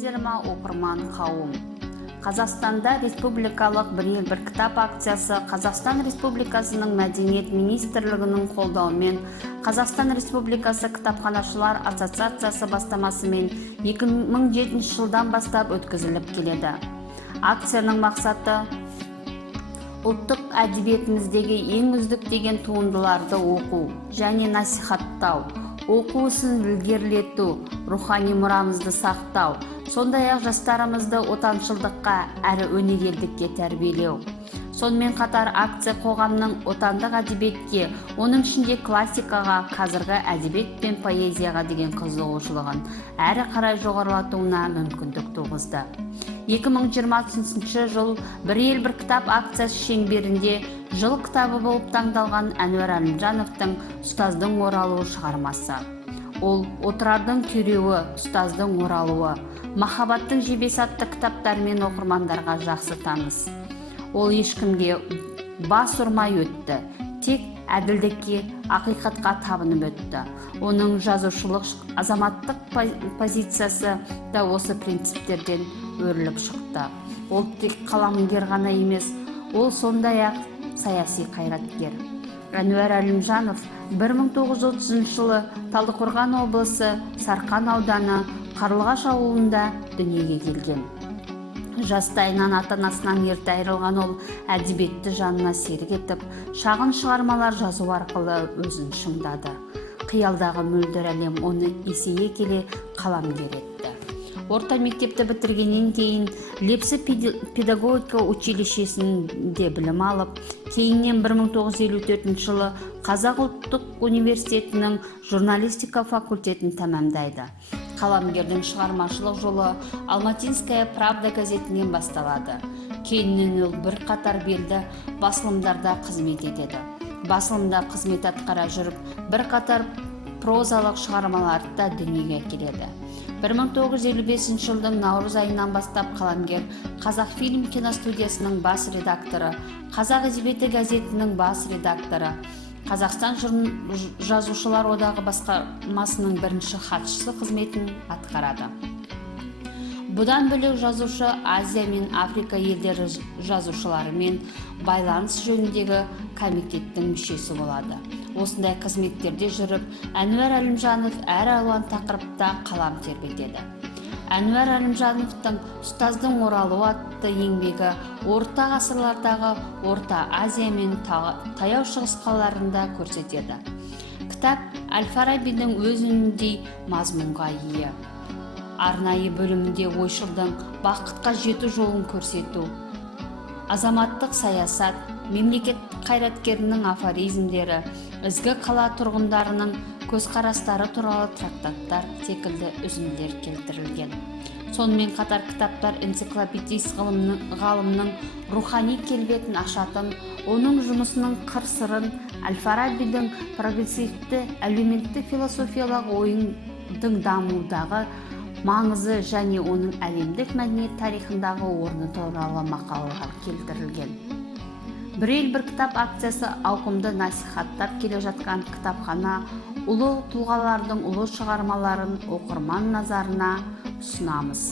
тыңдарма оқырман қауым. Қазақстанда республикалық бір ел бір кітап акциясы Қазақстан Республикасының Мәдениет министрлігінің қолдауымен Қазақстан Республикасы Кітапханашылар ассоциациясы бастамасымен 2007 жылдан бастап өткізіліп келеді. Акцияның мақсаты ұлттық әдебиетіміздегі ең үздік деген туындыларды оқу және насихаттау, оқу ісін ілгерілету, рухани мұрамызды сақтау, сондай-ақ жастарымызды отаншылдыққа әрі өнегелдікке тәрбиелеу. Сонымен қатар акция қоғамның отандық әдебиетке, оның ішінде классикаға, қазіргі әдебиет пен поэзияға деген қызығушылығын әрі қарай жоғарылатуына мүмкіндік туғызды. 2020 жыл бір ел бір кітап акциясы шеңберінде жыл кітабы болып таңдалған Әнуар Әлімжановтың «Ұстаздың оралуы» шығармасы. Ол «Отырардың күйреуі», «Ұстаздың оралуы», «Махаббаттың жебесі» атты кітаптармен оқырмандарға жақсы таныс. Ол ешкімге бас ұрмай өтті, тек әділдікке, ақиқатқа табынып өтті. Оның жазушылық, азаматтық позициясы да осы принциптерден өріліп шықты. Ол тек қаламгер ғана емес, ол сондай-ақ саяси қайраткер. Әнуар Әлімжанов 1930 жылы Талдықорған облысы Сарқан ауданы Қарлығаш ауылында дүниеге келген. Жастайынан ата-анасынан ерте айырылған ол әдебиетті жанына серік етіп, шағын шығармалар жазу арқылы өзін шыңдады. Қиялдағы мөлдір әлем оны есейе келе қаламгер етті. Орта мектепті бітіргеннен кейін Лепсі педагогика училищесінде білім алып, кейіннен 1954 жылы Қазақ ұлттық университетінің журналистика факультетін тәмамдайды. Қаламгердің шығармашылық жолы Алматинская правда газетінен басталады. Кейіннен ол бірқатар белді басылымдарда қызмет етеді. Басылымда қызмет атқара жүріп, бірқатар прозалық шығармаларды да дүниеге әкеледі. 1955 жылдың наурыз айынан бастап қаламгер Қазақфильм киностудиясының бас редакторы, Қазақ әдебиеті газетінің бас редакторы, Қазақстан жазушылар одағы басқармасының бірінші хатшысы қызметін атқарады. Бұдан бөлек жазушы Азия мен Африка елдері жазушыларымен байланыс жөніндегі комитеттің мүшесі болады. Осындай қызметтерде жүріп, Әнуар Әлімжанов әр алуан тақырыпта қалам тербетеді. Әнуар Әлімжановтың «Ұстаздың оралуы» атты еңбегі орта ғасырлардағы Орта Азия мен Таяу Шығыс қалаларында көрсетеді. Кітап Әл-Фарабидің өз үніндей мазмұнға ие. Арнайы бөлімінде ойшылдың бақытқа жету жолын көрсету, азаматтық саясат, мемлекет қайраткерінің афоризмдері, ізгі қала тұрғындарының көзқарастары туралы трактаттар секілді үзінділер келтірілген. Сонымен қатар кітаптар энциклопедист ғалымның рухани келбетін ашатын, оның жұмысының қыр-сырын, Әл-Фарабидің прогрессивті әлеуметтік философиялық ойының дамудағы маңызы және оның әлемдік мәдениет тарихындағы орны туралы мақалалар келтірілген. Бір ел бір кітап акциясы ауқымды насихаттап келе жатқан кітапхана ұлы тұлғалардың ұлы шығармаларын оқырман назарына ұсынамыз.